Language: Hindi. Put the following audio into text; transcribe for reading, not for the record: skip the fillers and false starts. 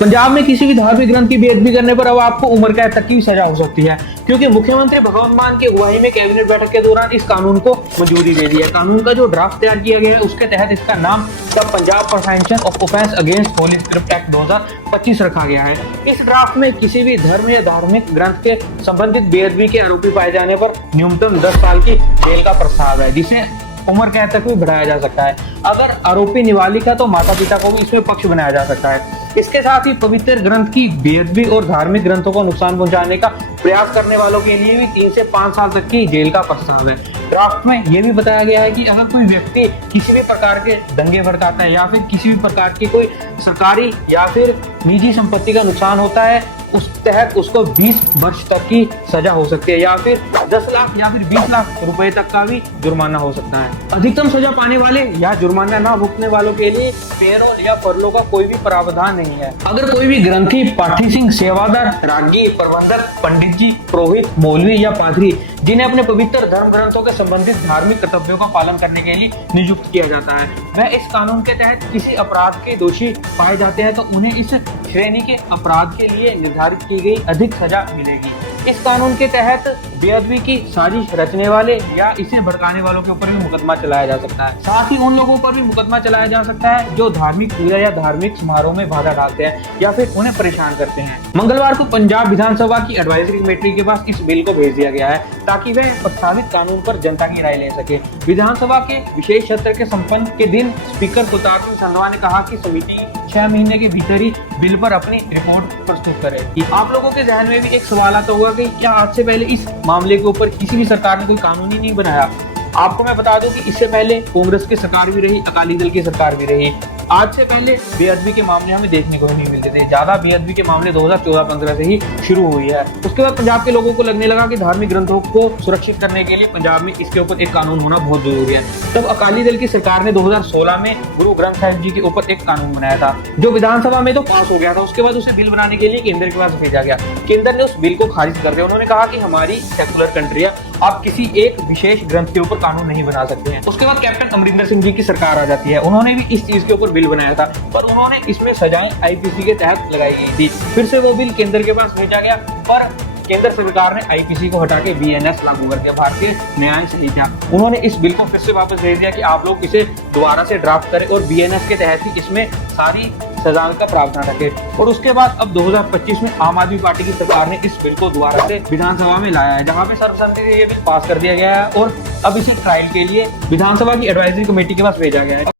पंजाब में किसी भी धार्मिक ग्रंथ की बेअदबी करने पर अब आपको उम्र कैद तक की सजा हो सकती है, क्योंकि मुख्यमंत्री भगवंत मान की अगुवाई में कैबिनेट बैठक के दौरान इस कानून को मंजूरी दे दी है। कानून का जो ड्राफ्ट तैयार किया गया है उसके तहत इसका नाम the Punjab prevention of offence against Holi script act 2025 रखा गया है। इस ड्राफ्ट में किसी भी धर्म या धार्मिक ग्रंथ के संबंधित बेअदबी के आरोपी पाए जाने पर न्यूनतम 10 साल की जेल का प्रस्ताव है, जिसे उम्र कैद तक भी बढ़ाया जा सकता है। अगर आरोपी नाबालिग है तो माता पिता को भी इसमें पक्ष बनाया जा सकता है। इसके साथ ही पवित्र ग्रंथ की बेअदबी और धार्मिक ग्रंथों को नुकसान पहुंचाने का प्रयास करने वालों के लिए भी 3 से 5 साल तक की जेल का प्रस्ताव है। ड्राफ्ट में यह भी बताया गया है कि अगर कोई व्यक्ति किसी भी प्रकार के दंगे भड़काता है या फिर किसी भी प्रकार की कोई सरकारी या फिर निजी संपत्ति का नुकसान होता है, उस तहत उसको 20 वर्ष तक की सजा हो सकती है या फिर 10 लाख या फिर 20 लाख रुपए तक का भी जुर्माना हो सकता है। अधिकतम सजा पाने वाले या जुर्माना न भुगतने वालों के लिए पेरोल या फरलो का कोई भी प्रावधान नहीं है। अगर कोई भी ग्रंथी, पाठी सिंह, सेवादार, रागी, प्रबंधक, पंडित जी, पुरोहित, मौलवी या पादरी जिन्हें अपने पवित्र धर्म ग्रंथों के संबंधित धार्मिक कर्तव्यों का पालन करने के लिए नियुक्त किया जाता है, वह इस कानून के तहत किसी अपराध के दोषी पाए जाते हैं तो उन्हें इस श्रेणी के अपराध के लिए निर्धारित की गई अधिक सजा मिलेगी। इस कानून के तहत बेअदबी की साजिश रचने वाले या इसे भड़काने वालों के ऊपर भी मुकदमा चलाया जा सकता है। साथ ही उन लोगों पर भी मुकदमा चलाया जा सकता है जो धार्मिक पूजा या धार्मिक समारोह में बाधा डालते हैं या फिर उन्हें परेशान करते हैं। मंगलवार को पंजाब विधानसभा की एडवाइजरी कमेटी के पास इस बिल को भेज दिया गया है ताकि वह प्रस्तावित कानून पर जनता की राय ले सके। विधानसभा के विशेष सत्र के संपन्न के दिन स्पीकर कुलतार सिंह संधवा ने कहा कि समिति 6 महीने के भीतर ही बिल पर अपनी रिपोर्ट प्रस्तुत करेगी। आप लोगों के ध्यान में भी एक सवाल आता होगा कि क्या आज से पहले इस मामले के ऊपर किसी भी सरकार ने कोई कानून ही नहीं बनाया। आपको मैं बता दूं कि इससे पहले कांग्रेस की सरकार भी रही, अकाली दल की सरकार भी रही। आज से पहले बेअदबी के मामले हमें देखने को नहीं मिलते थे। ज्यादा बेअदबी के मामले 2014-15 से ही शुरू हुई है। उसके बाद पंजाब के लोगों को लगने लगा कि धार्मिक ग्रंथों को सुरक्षित करने के लिए पंजाब में इसके ऊपर एक कानून होना बहुत जरूरी है। तब अकाली दल की सरकार ने 2016 में गुरु ग्रंथ साहिब जी के ऊपर एक कानून बनाया था, जो विधानसभा में तो पास हो गया था। उसके बाद उसे बिल बनाने के लिए केंद्र के पास भेजा गया। केंद्र ने उस बिल को खारिज कर दिया। उन्होंने कहा कि हमारी सेकुलर कंट्री है, आप किसी एक विशेष ग्रंथ के ऊपर कानून नहीं बना सकते हैं। उसके बाद कैप्टन अमरिंदर सिंह जी की सरकार आ जाती है। उन्होंने भी इस चीज के ऊपर बिल बनाया था, पर उन्होंने इसमें सजाएं आईपीसी के तहत लगाई गई थी। फिर से वो बिल केंद्र के पास भेजा गया, पर केंद्र सरकार ने आईपीसी को हटा के बीएनएस लागू कर दिया, भारतीय न्याय संहिता। उन्होंने इस बिल को फिर से वापस भेज दिया कि आप लोग इसे दोबारा से ड्राफ्ट करें और बीएनएस के तहत ही इसमें सारी सजा का प्रावधान रखे। और उसके बाद अब 2025 में आम आदमी पार्टी की सरकार ने इस बिल को दोबारा से विधानसभा में लाया है, जहां पे सर्वसम्मति से ये बिल पास कर दिया गया है और अब इसे ट्रायल के लिए विधानसभा की एडवाइजरी कमेटी के पास भेजा गया है।